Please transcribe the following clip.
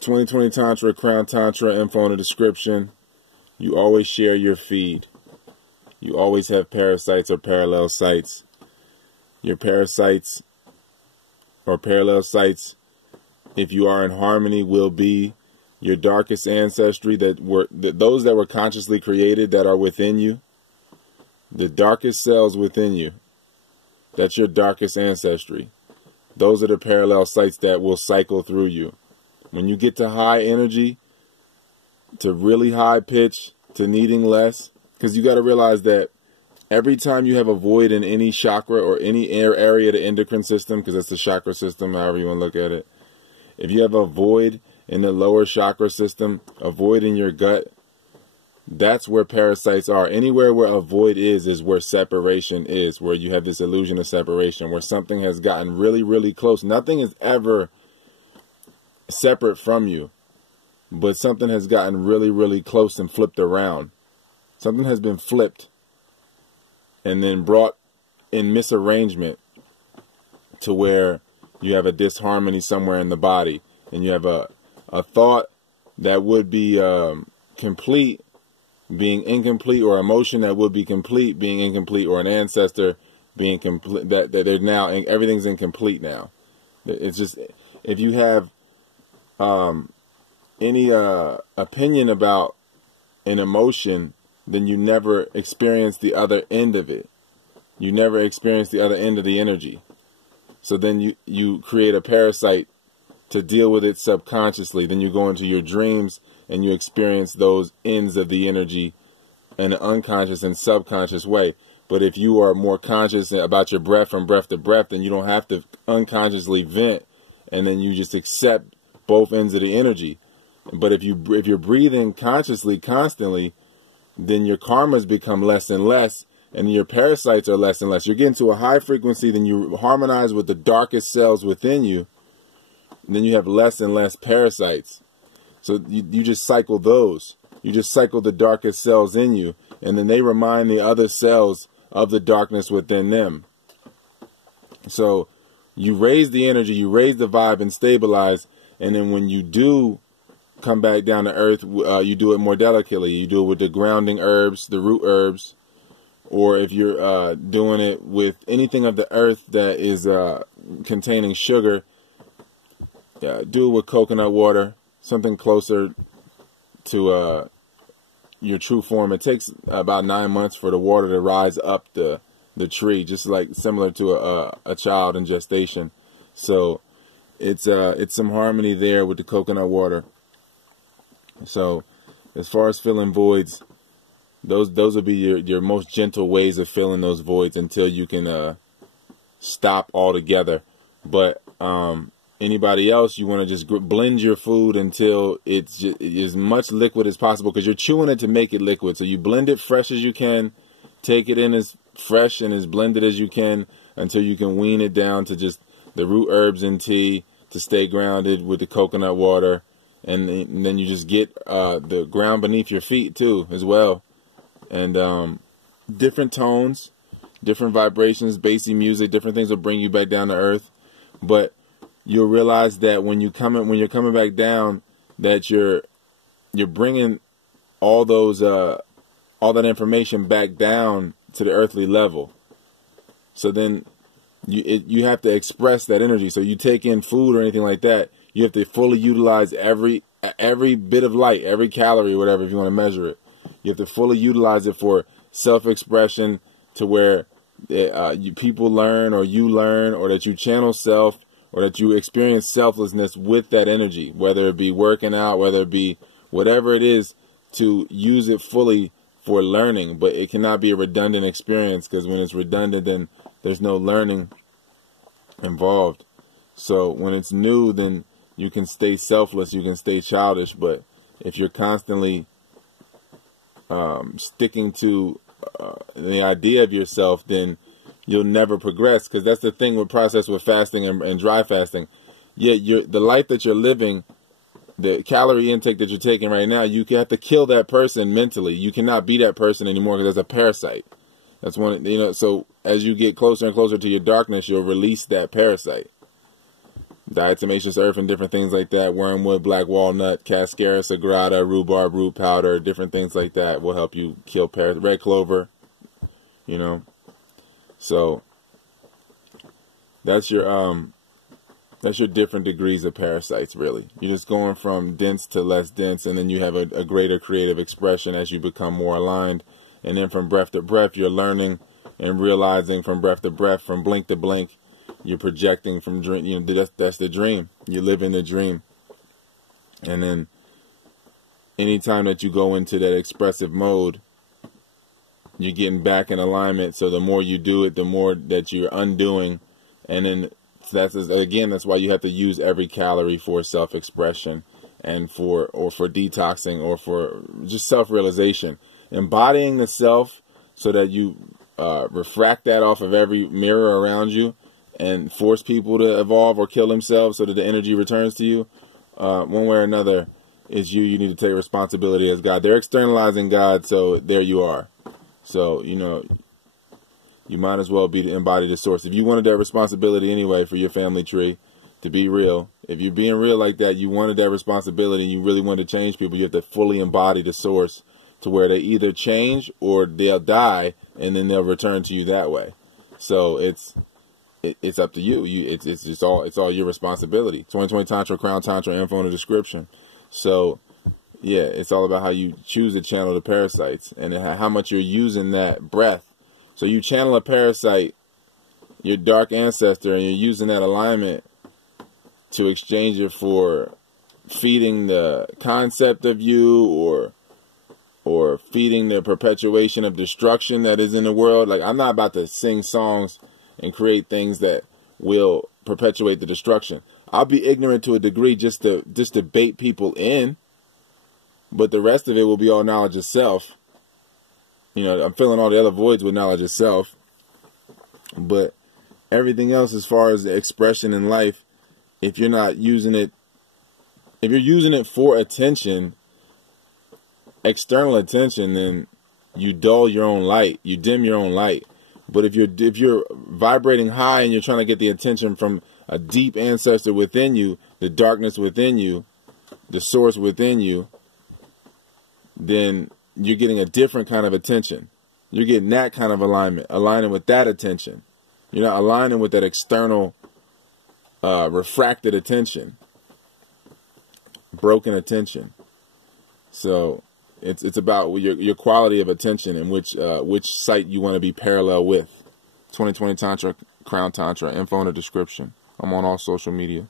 2020 Tantra, Crown Tantra, info in the description. You always share your feed. You always have parasites or parallel sites. Your parasites or parallel sites, if you are in harmony, will be your darkest ancestry, those that were consciously created, that are within you. The darkest cells within you. That's your darkest ancestry. Those are the parallel sites that will cycle through you. When you get to high energy, to really high pitch, to needing less, because you got to realize that every time you have a void in any chakra or any area of the endocrine system, because that's the chakra system, however you want to look at it, if you have a void in the lower chakra system, a void in your gut, that's where parasites are. Anywhere where a void is where separation is, where you have this illusion of separation, where something has gotten really, really close. Nothing is ever separate from you, but something has gotten really, really close and flipped around. Something has been flipped and then brought in misarrangement to where you have a disharmony somewhere in the body, and you have a thought that would be complete being incomplete, or emotion that would be complete being incomplete, or an ancestor being complete, that they're now, everything's incomplete now. It's just, if you have any opinion about an emotion, then you never experience the other end of it. You never experience the other end of the energy. So then you create a parasite to deal with it subconsciously. Then you go into your dreams and you experience those ends of the energy in an unconscious and subconscious way. But if you are more conscious about your breath from breath to breath, then you don't have to unconsciously vent, and then you just accept both ends of the energy. But if you're breathing consciously constantly, then your karmas become less and less, and your parasites are less and less. You're getting to a high frequency, then you harmonize with the darkest cells within you, and then you have less and less parasites. So you just cycle those. You just cycle the darkest cells in you, and then they remind the other cells of the darkness within them. So you raise the energy, you raise the vibe and stabilize, and then when you do come back down to earth, you do it more delicately. You do it with the grounding herbs, the root herbs, or if you're doing it with anything of the earth that is containing sugar, do it with coconut water, something closer to your true form. It takes about 9 months for the water to rise up the tree, just like similar to a child in gestation. So it's some harmony there with the coconut water. So as far as filling voids, those will be your most gentle ways of filling those voids until you can stop altogether. But anybody else, you want to just blend your food until it's just as much liquid as possible, because you're chewing it to make it liquid. So you blend it fresh as you can, take it in as fresh and as blended as you can until you can wean it down to just the root herbs and tea to stay grounded with the coconut water. And then you just get the ground beneath your feet too as well. And different tones, different vibrations, bassy music, different things will bring you back down to earth. But you'll realize that when you're coming back down, that you're bringing all that information back down to the earthly level. So then you have to express that energy. So you take in food or anything like that, you have to fully utilize every bit of light, every calorie, whatever, if you want to measure it. You have to fully utilize it for self-expression, to where people learn, or you learn, or that you channel self, or that you experience selflessness with that energy, whether it be working out, whether it be whatever it is, to use it fully for learning. But it cannot be a redundant experience, because when it's redundant, then there's no learning involved. So when it's new, then you can stay selfless, you can stay childish. But if you're constantly sticking to the idea of yourself, then you'll never progress. Because that's the thing with fasting and dry fasting. Yeah, the life that you're living, the calorie intake that you're taking right now, you have to kill that person mentally. You cannot be that person anymore, because that's a parasite. That's one, so as you get closer and closer to your darkness, you'll release that parasite. diatomaceous earth and different things like that, wormwood, black walnut, cascara sagrada, rhubarb root powder, different things like that will help you kill parasites. Red clover, you know. So that's your different degrees of parasites, really. You're just going from dense to less dense, and then you have a greater creative expression as you become more aligned. And then from breath to breath, you're learning and realizing from breath to breath, from blink to blink, you're projecting from dream. You know, that's the dream. You're living the dream. And then anytime that you go into that expressive mode, you're getting back in alignment. So the more you do it, the more that you're undoing. And then that's why you have to use every calorie for self-expression and for detoxing or for just self-realization. Embodying the self so that you refract that off of every mirror around you and force people to evolve or kill themselves so that the energy returns to you. One way or another, is you need to take responsibility as God. They're externalizing God, so there you are. So, you know, you might as well embody the source. If you wanted that responsibility anyway for your family tree, to be real, if you're being real like that, you wanted that responsibility and you really want to change people, you have to fully embody the source to where they either change or they'll die and then they'll return to you that way. So it's up to you. It's all your responsibility. 2020 Tantra, Crown Tantra, info in the description. So yeah, it's all about how you choose to channel the parasites and how much you're using that breath. So you channel a parasite, your dark ancestor, and you're using that alignment to exchange it for feeding the concept of you or feeding the perpetuation of destruction that is in the world. Like, I'm not about to sing songs and create things that will perpetuate the destruction. I'll be ignorant to a degree just to bait people in, but the rest of it will be all knowledge of self. You know, I'm filling all the other voids with knowledge of self, but everything else as far as the expression in life, if you're not using it, if you're using it for attention, external attention, then you dull your own light, you dim your own light. But if you're vibrating high and you're trying to get the attention from a deep ancestor within you, the darkness within you, the source within you, then you're getting a different kind of attention. You're getting that kind of alignment, aligning with that attention. You're not aligning with that external refracted attention, broken attention. So it's about your quality of attention and which site you want to be parallel with. 2020 Tantra, Crown Tantra, info in the description. I'm on all social media.